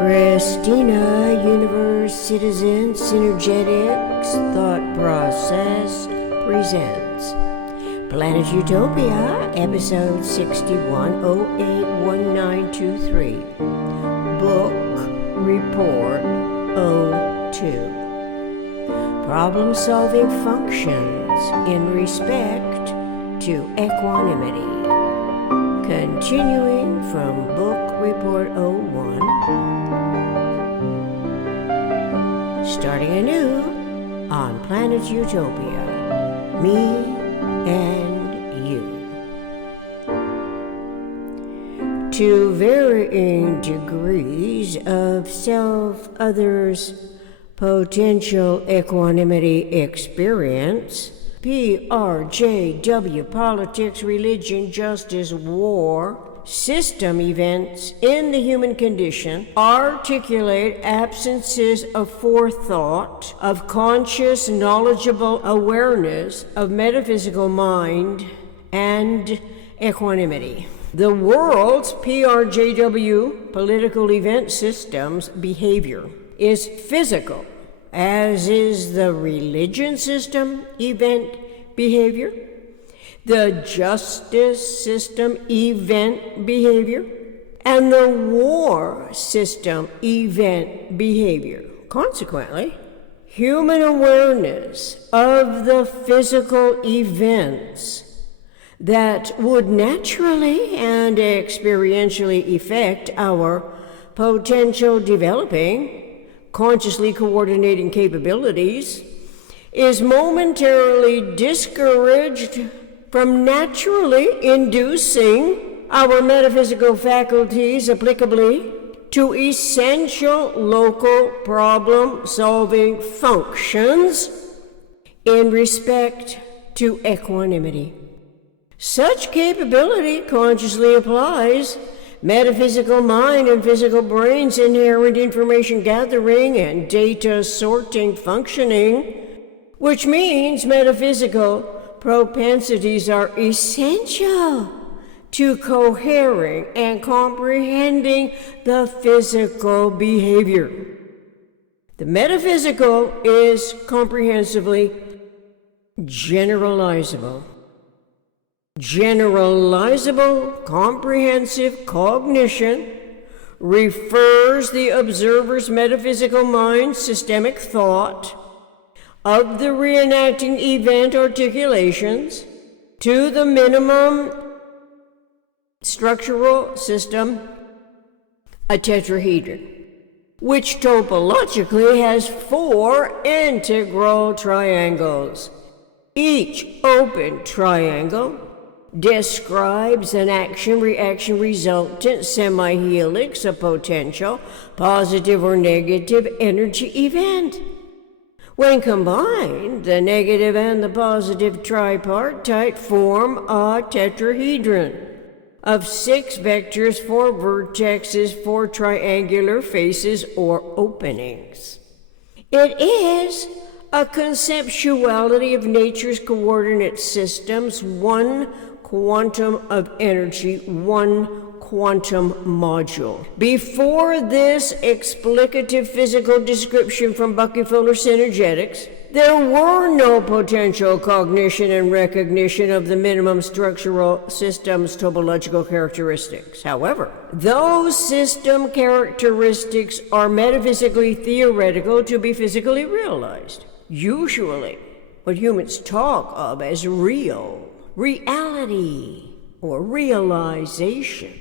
Christina, Universe Citizen Synergetics Thought Process presents Planet Utopia, Episode 61081923, Book Report 02. Problem-solving functions in respect to equanimity. Continuing from Book Report 01, starting anew on Planet Utopia, me and you. To varying degrees of self-others' potential equanimity experience, PRJW, politics, religion, justice, war, system events in the human condition articulate absences of forethought, of conscious, knowledgeable awareness of metaphysical mind and equanimity. The world's PRJW, political event systems behavior, is physical, as is the religion system event behavior, the justice system event behavior, and the war system event behavior. Consequently, human awareness of the physical events that would naturally and experientially affect our potential developing consciously coordinating capabilities is momentarily discouraged from naturally inducing our metaphysical faculties applicably to essential local problem-solving functions in respect to equanimity. Such capability consciously applies metaphysical mind and physical brain's inherent information gathering and data sorting functioning, which means metaphysical propensities are essential to cohering and comprehending the physical behavior. The metaphysical is comprehensively generalizable. Generalizable comprehensive cognition refers the observer's metaphysical mind's systemic thought of the reenacting event articulations to the minimum structural system, a tetrahedron, which topologically has 4 integral triangles. Each open triangle describes an action-reaction resultant semi-helix, a potential positive or negative energy event. When combined, the negative and the positive tripartite form a tetrahedron of 6 vectors, 4 vertexes, 4 triangular faces or openings. It is a conceptuality of nature's coordinate systems, one quantum of energy, one quantum module. Before this explicative physical description from Buckyfuller Synergetics, there were no potential cognition and recognition of the minimum structural system's topological characteristics. However, those system characteristics are metaphysically theoretical to be physically realized. Usually, what humans talk of as reality, or realization,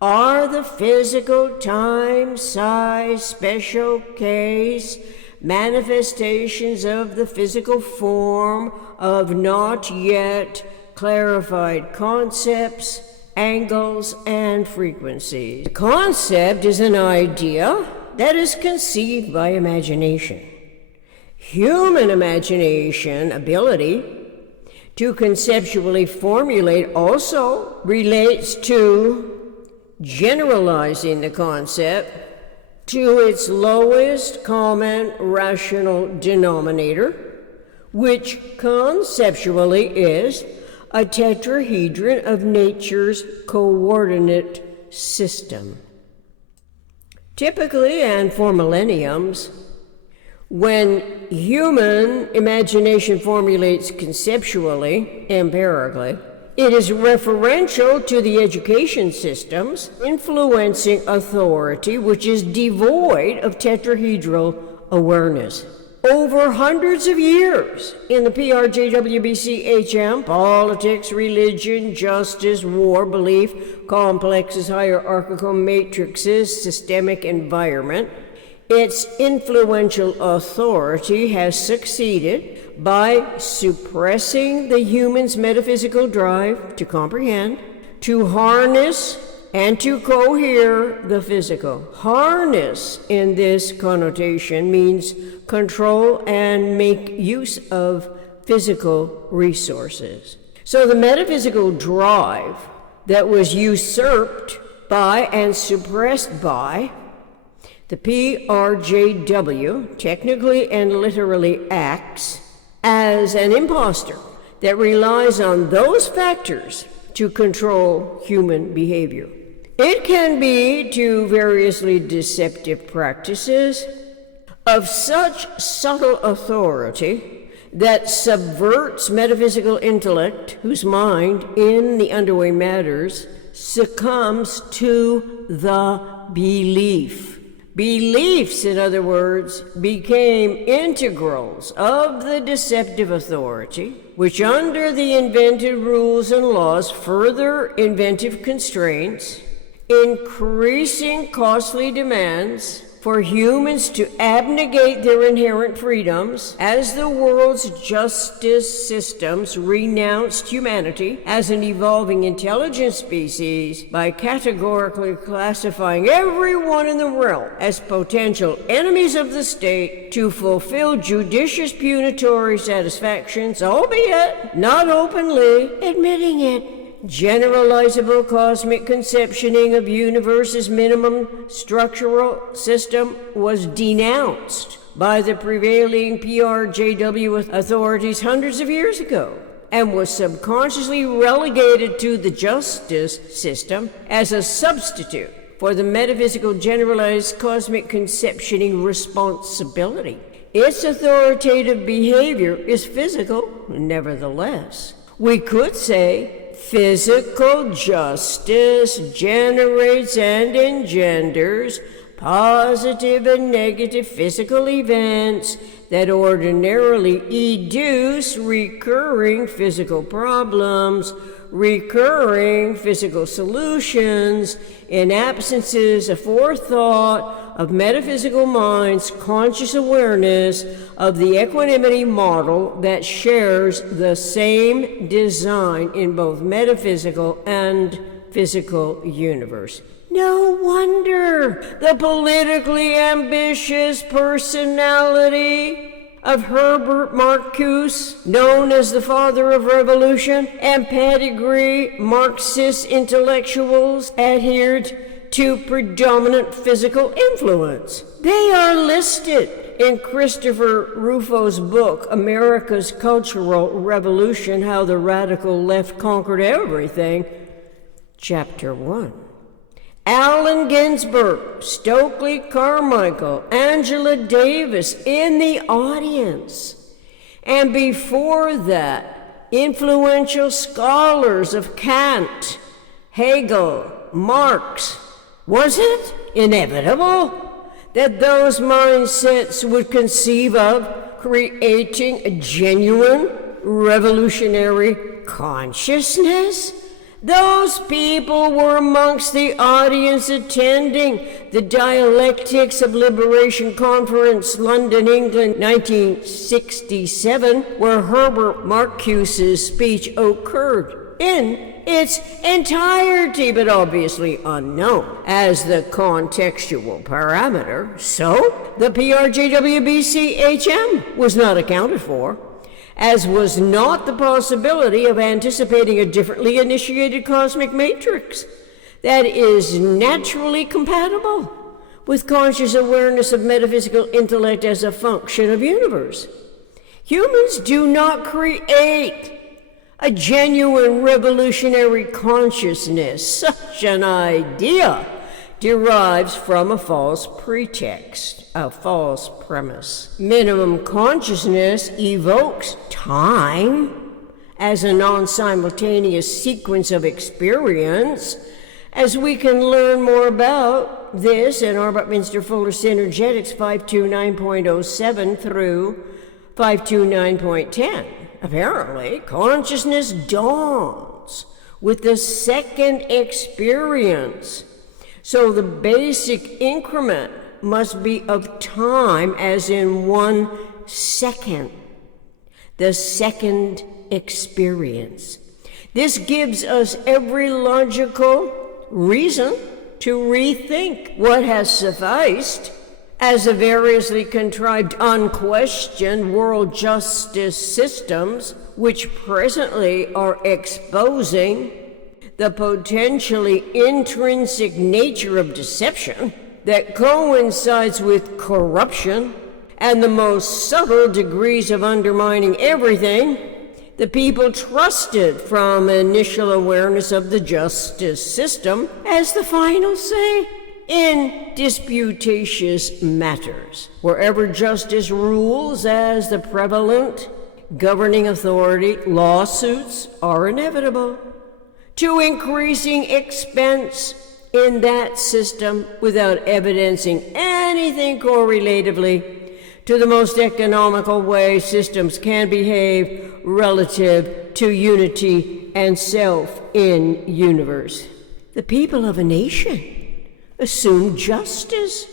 are the physical time, size, special case manifestations of the physical form of not yet clarified concepts, angles, and frequencies. The concept is an idea that is conceived by imagination. Human imagination ability to conceptually formulate also relates to generalizing the concept to its lowest common rational denominator, which conceptually is a tetrahedron of nature's coordinate system. Typically, and for millenniums, when human imagination formulates conceptually, empirically, it is referential to the education systems influencing authority, which is devoid of tetrahedral awareness. Over hundreds of years in the PRJWBCHM, politics, religion, justice, war, belief, complexes, hierarchical matrices, systemic environment, its influential authority has succeeded by suppressing the human's metaphysical drive to comprehend, to harness, and to cohere the physical. Harness in this connotation means control and make use of physical resources. So the metaphysical drive that was usurped by and suppressed by the PRJW technically and literally acts as an imposter that relies on those factors to control human behavior. It can be to variously deceptive practices of such subtle authority that subverts metaphysical intellect, whose mind, in the underway matters, succumbs to the belief. Beliefs, in other words, became integrals of the deceptive authority, which under the invented rules and laws further inventive constraints, increasing costly demands for humans to abnegate their inherent freedoms as the world's justice systems renounced humanity as an evolving intelligent species by categorically classifying everyone in the realm as potential enemies of the state to fulfill judicious punitory satisfactions, albeit not openly admitting it. Generalizable cosmic conceptioning of universe's minimum structural system was denounced by the prevailing PRJW authorities hundreds of years ago and was subconsciously relegated to the justice system as a substitute for the metaphysical generalized cosmic conceptioning responsibility. Its authoritative behavior is physical, nevertheless. We could say physical justice generates and engenders positive and negative physical events that ordinarily educe recurring physical problems, recurring physical solutions, in absences of forethought of metaphysical mind's conscious awareness of the equanimity model that shares the same design in both metaphysical and physical universe. No wonder the politically ambitious personality of Herbert Marcuse, known as the father of revolution, and pedigree Marxist intellectuals adhered to predominant physical influence. They are listed in Christopher Rufo's book, America's Cultural Revolution, How the Radical Left Conquered Everything, Chapter 1. Allen Ginsberg, Stokely Carmichael, Angela Davis in the audience. And before that, influential scholars of Kant, Hegel, Marx. Was it inevitable that those mindsets would conceive of creating a genuine revolutionary consciousness? Those people were amongst the audience attending the Dialectics of Liberation Conference, London, England, 1967, where Herbert Marcuse's speech occurred in its entirety, but obviously unknown as the contextual parameter. So, the PRJWBCHM was not accounted for, as was not the possibility of anticipating a differently initiated cosmic matrix that is naturally compatible with conscious awareness of metaphysical intellect as a function of universe. Humans do not create a genuine revolutionary consciousness. Such an idea derives from a false pretext, a false premise. Minimum consciousness evokes time as a non-simultaneous sequence of experience, as we can learn more about this in our Buckminster Fuller Synergetics 529.07 through 529.10. Apparently, consciousness dawns with the second experience. So the basic increment must be of time, as in 1 second. The second experience. This gives us every logical reason to rethink what has sufficed as the variously contrived, unquestioned world justice systems, which presently are exposing the potentially intrinsic nature of deception that coincides with corruption and the most subtle degrees of undermining everything the people trusted from initial awareness of the justice system as the final say in disputatious matters. Wherever justice rules as the prevalent governing authority, lawsuits are inevitable, to increasing expense in that system without evidencing anything correlatively to the most economical way systems can behave relative to unity and self in universe. The people of a nation assume justice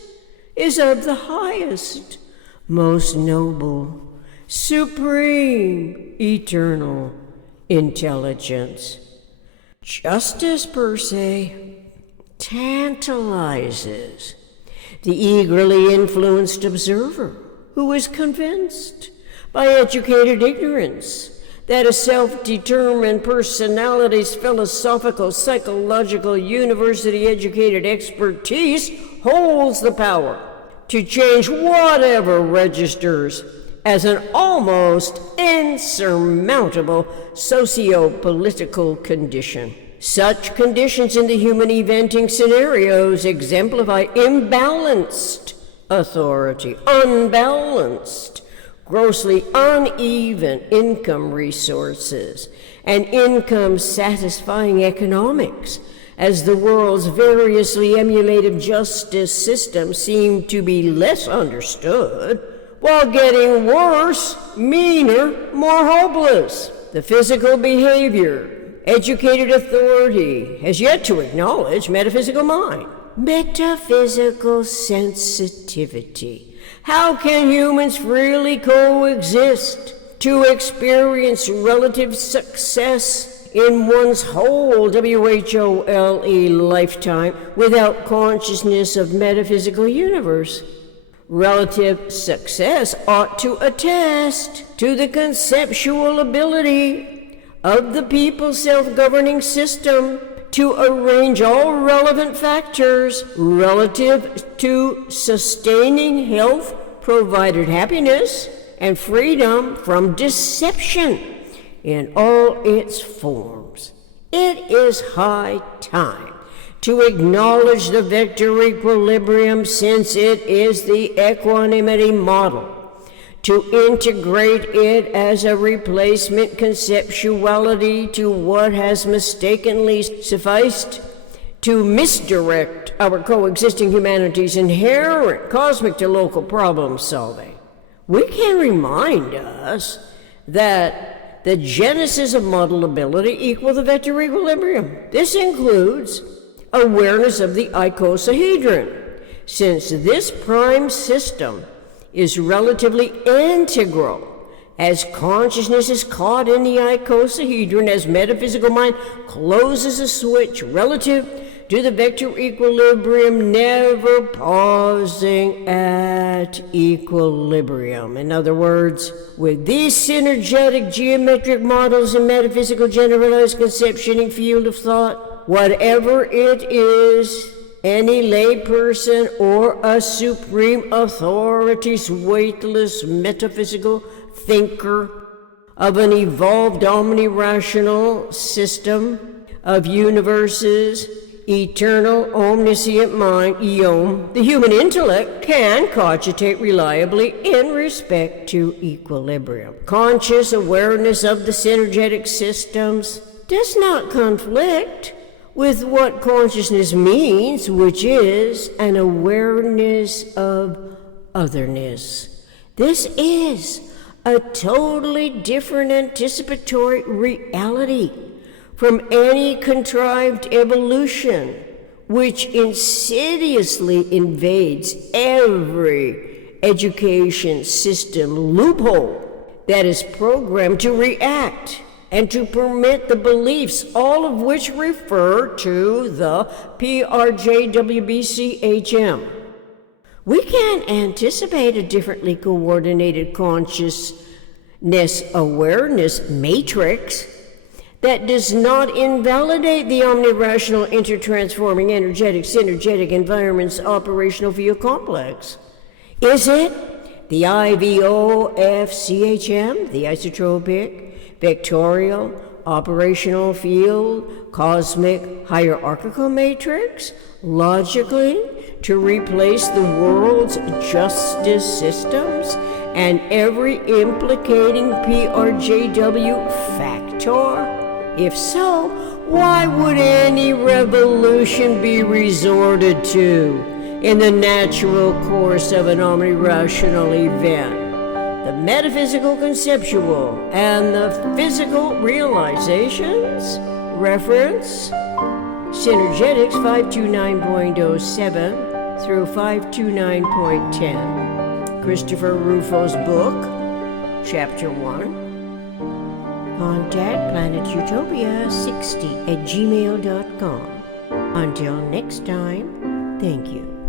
is of the highest, most noble, supreme, eternal intelligence. Justice per se tantalizes the eagerly influenced observer who is convinced by educated ignorance that a self-determined personality's philosophical, psychological, university-educated expertise holds the power to change whatever registers as an almost insurmountable socio-political condition. Such conditions in the human eventing scenarios exemplify imbalanced authority, unbalanced, grossly uneven income resources, and income-satisfying economics, as the world's variously emulated justice systems seem to be less understood, while getting worse, meaner, more hopeless. The physical behavior educated authority has yet to acknowledge metaphysical mind. Metaphysical sensitivity. How can humans freely coexist to experience relative success in one's whole WHOLE lifetime without consciousness of metaphysical universe? Relative success ought to attest to the conceptual ability of the people's self-governing system to arrange all relevant factors relative to sustaining health, provided happiness, and freedom from deception in all its forms. It is high time to acknowledge the vector equilibrium, since it is the equanimity model, to integrate it as a replacement conceptuality to what has mistakenly sufficed to misdirect our coexisting humanity's inherent cosmic to local problem solving. We can remind us that the genesis of model ability equals the vector equilibrium. This includes awareness of the icosahedron, since this prime system is relatively integral as consciousness is caught in the icosahedron, as metaphysical mind closes a switch relative to the vector equilibrium, never pausing at equilibrium. In other words, with these synergetic geometric models and metaphysical generalized conceptioning field of thought, whatever it is any layperson or a supreme authority's weightless metaphysical thinker of an evolved omni-rational system of universes eternal, omniscient mind, eom, the human intellect can cogitate reliably in respect to equilibrium. Conscious awareness of the synergetic systems does not conflict with what consciousness means, which is an awareness of otherness. This is a totally different anticipatory reality from any contrived evolution which insidiously invades every education system loophole that is programmed to react and to permit the beliefs, all of which refer to the PRJWBCHM. We can't anticipate a differently coordinated consciousness awareness matrix that does not invalidate the omnirational intertransforming energetic synergetic environments operational field complex. Is it the IVOFCHM, the isotropic, vectorial, operational field, cosmic hierarchical matrix, logically to replace the world's justice systems and every implicating PRJW factor? If so, why would any revolution be resorted to in the natural course of an omnirational event? The metaphysical conceptual and the physical realizations? Reference Synergetics 529.07 through 529.10. Christopher Rufo's book, Chapter 1. Contact planetutopia60@gmail.com. Until next time, thank you.